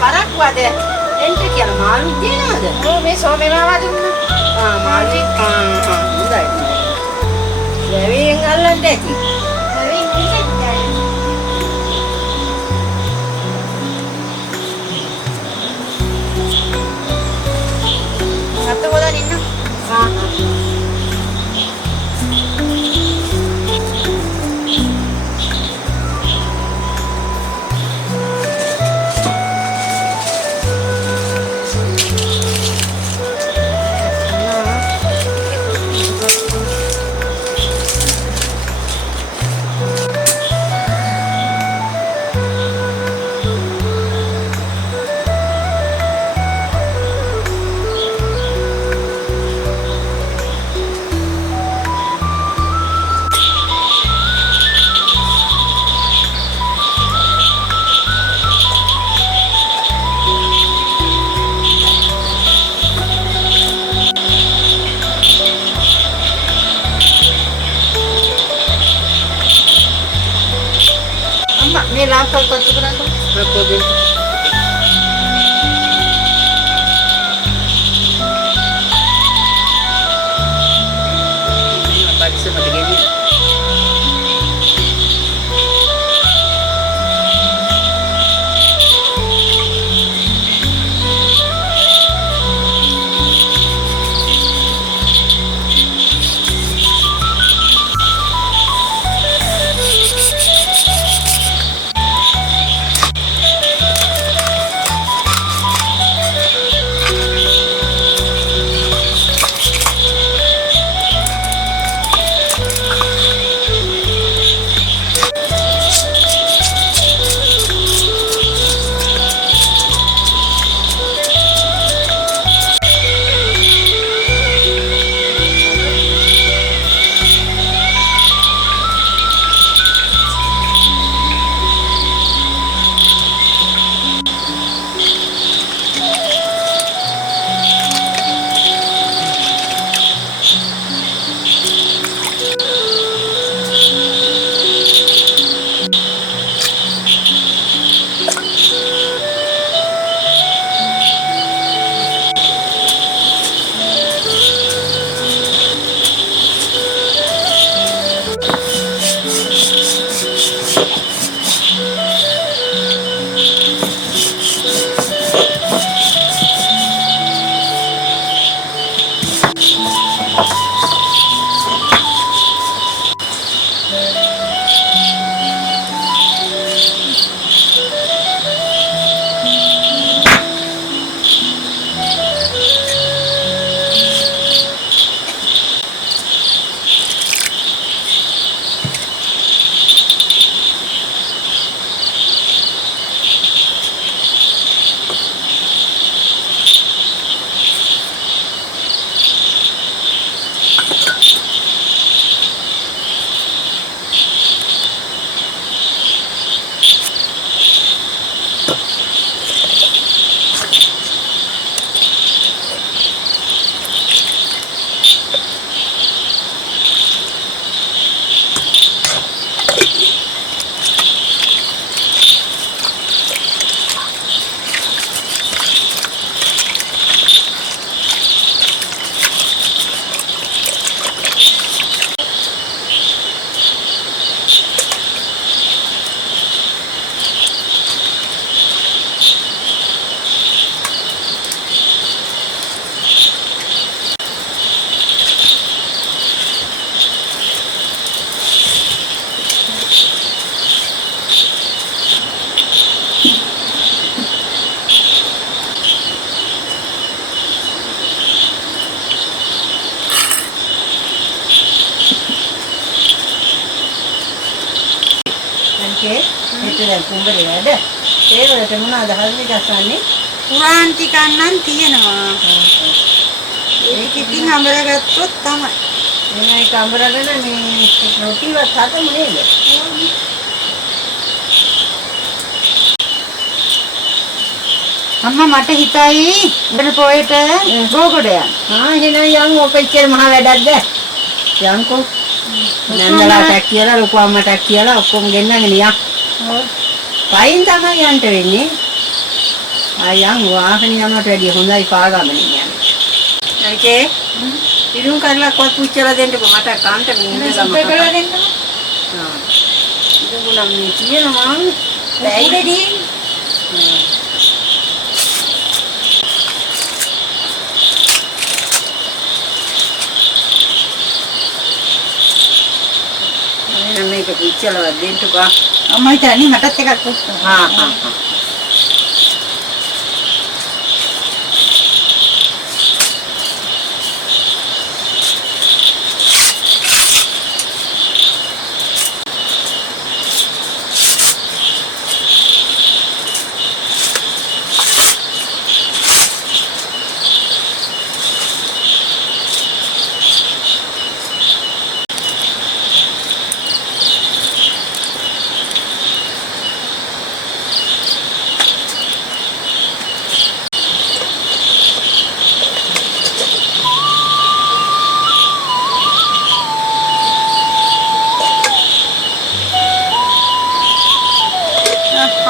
පරක්කු අද එන්ට කියලා මාළු තියනවද? ඔව් මේ සෝමේ මාවා දුන්නා. මාළු හොඳයි. ලැබෙන් අල්ලන්න ඇති. අත හොදන් ඉන්න. මේ ලාස්කල් කොච්චර කරන්නද? පොඩි. පරිස්සමට ගෙවි. කුඹරේ වැඩ ඒ වලට මොනවද හරියට ගස්සන්නේ පුරාන් ටිකක් නම් තියෙනවා ඒක ඉතින් අඹරගත්තොත් තමයි එනේ ඒක අඹරගෙන මේ රොටිවත් හදමු නේද අම්මා මට හිතයි ඉබන පොයට ගෝගොඩ යන්න එහෙනම් යමු ඔක ඉච්චර මහ වැඩක්ද යන්කෝ නන්දලාට කියලා ලොකු අම්මට කියලා ඔක්කොම ගෙන්නගෙන යන්න පයින් තමයි යන්න වෙන්නේ අයන් වාහනේ යනට වැඩිය හොඳයි පාගමනේ යන්නේ. නැකේ ඉරුම් කරලා කොත් පුච්චලා දෙන්නකෝ මට කාන්ට මිනිහලා සුපේ කරලා දෙන්න. ආ. ඉතින් නම් මේ කියනවා බැයිදදී. මම මේක පුච්චලා දෙන්නකෝ. අම්මා හිතන්නේ මටත් එකක් පුච්ච. හා.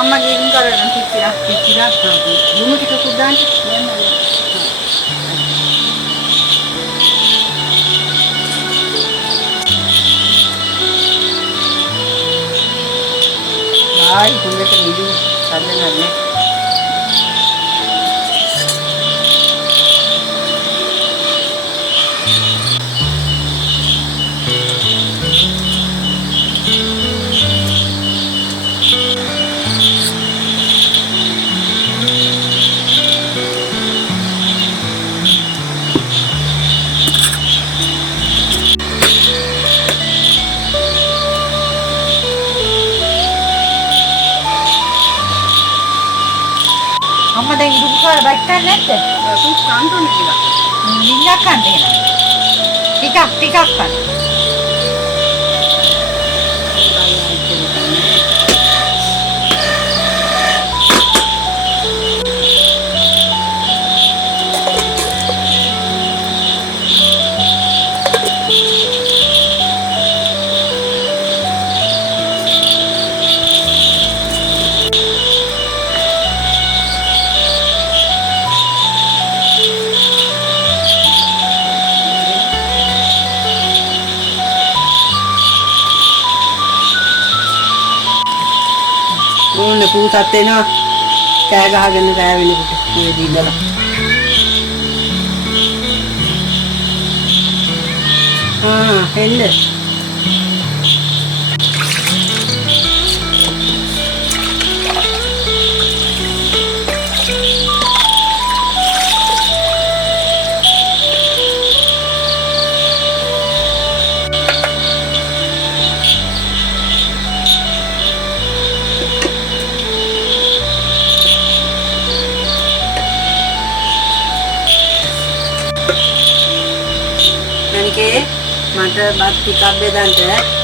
අම්මගේ ඉන්න කරලා පිටිලා. පිටිලා ලුණු ටිකකුත් දාන්න. ආයි හොඳට මිදු සඳනන්නේ. අම්මා දැන් ඉදුම් කාලා බැට්ටන්නේ නැද්ද? ඒක කාන්ටෝනේ කියලා. නිින්දක් ගන්න එහෙනම්. ටිකක් ගන්න. ඕනේ පුතත් එනවා කෑ ගහගෙන රෑ වෙනකොට මේ දීලා එන්න මට බත් ටිකක් බෙදන්න.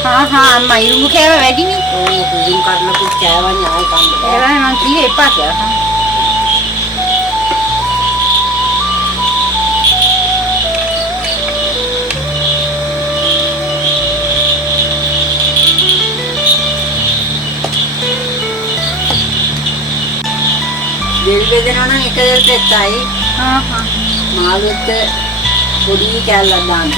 අම්මා ඉරුම් කෑව වැඩිනේ. ඕ ඉදුම් කරනකොට කෑවන්නේ ආයි කන්න. ඒවයි මං කිව්වේ එපා කියලා. දෙල් බෙදනවා නම් එක දෙල් පෙත්තයි. මාළුවෙත් පොඩි කෑල්ලක් දාන්න.